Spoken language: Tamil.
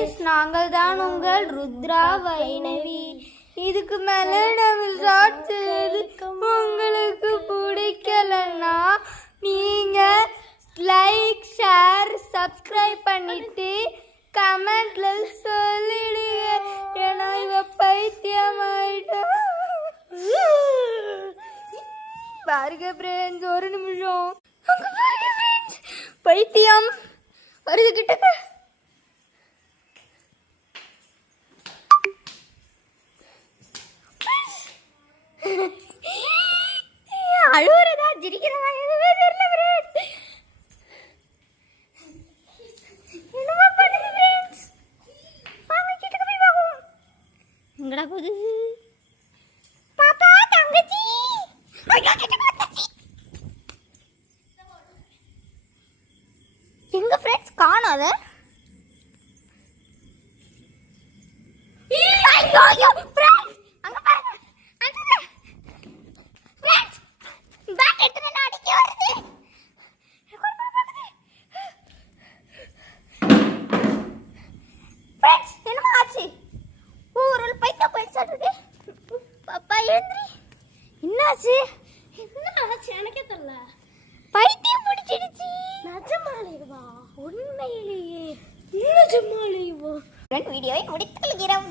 ஃப்ரெண்ட்ஸ், நாங்கள் தான் உங்கள் ருத்ரா வைணவி. இதுக்கு மேல நம்ம ஸ்டார்ட் செய்து உங்களுக்கு பிடிக்கலன்னா நீங்க லைக், ஷேர், சப்ஸ்கிரைப் பண்ணிட்டு கமெண்ட்ல சொல்லிடுங்க. ஏன்னா இவ பைத்தியம் ஆயிட்டா. பாருங்க ஃப்ரெண்ட்ஸ், ஒரு நிமிஷம். பைத்தியம் வருது கிட்ட. அழுவுறதா சிரிக்கிறதா எதுவுமே தெரியல ஃப்ரெண்ட்ஸ். என்னமா பண்ணுது ஃப்ரெண்ட்ஸ்? வாங்க கிட்ட போய் பார்ப்போம். எங்கடா போகுது பாப்பா? தங்கச்சி எங்க ஃப்ரெண்ட்ஸ் காணாத? ஐயோ ஃப்ரெண்ட்ஸ், அங்க பாருங்க. அங்க ஃப்ரெண்ட்ஸ், பேக் எடுத்து நான் அடிக்க வருது. ஃப்ரெண்ட்ஸ், என்னமா ஆச்சு? ஒரு பைத்தியம் போயிடுச்சு. பாப்பா எழுந்திரி. என்னாச்சு? என்ன ஆச்சு எனக்கே தெரியல. பைத்தியம் பிடிச்சிடுச்சு. நிஜமாலேவா? உண்மையிலேயே நிஜமாலேவா? வீடியோவை முடித்துக் கொள்கிறோம்.